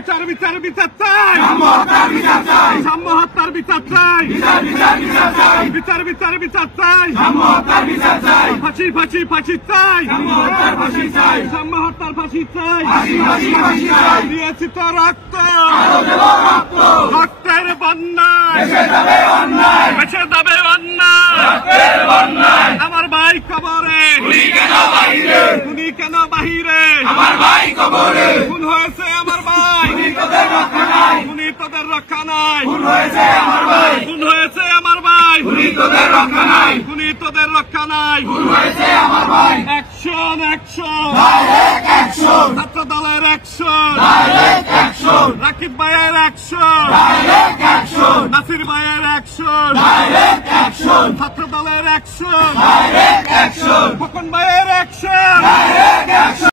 বিচার বিচার বিচার চাই, সাম্য হত্যার বিচার চাই, বিচার বিচার বিচার চাই, ফাঁসি ফাঁসি ফাঁসি চাই, সাম্য হত্যার ফাঁসি চাই, দিয়েছি তো রক্ত, রক্তের বন্যায় বেঁচে যাবে অন্যায়, আমার ভাই কবরে, খুনি কেন বাহিরে, আমার ভাই কবরে, খুন হয়েছে আমার ভাই, খুনি তোদের রক্ষা নাই, খুন হয়েছে আমার ভাই, খুন হয়েছে আমার ভাই, খুনি তোদের রক্ষা নাই, খুনি তোদের রক্ষা নাই, খুন হয়েছে আমার ভাই। অ্যাকশন অ্যাকশন ডাইরেক্ট অ্যাকশন, ছাত্র দলের অ্যাকশন ডাইরেক্ট অ্যাকশন, রাকিব ভাইয়ের অ্যাকশন ডাইরেক্ট অ্যাকশন, নাসির ভাইয়ের অ্যাকশন ডাইরেক্ট অ্যাকশন, ছাত্র দলের অ্যাকশন ডাইরেক্ট অ্যাকশন, খোকন ভাই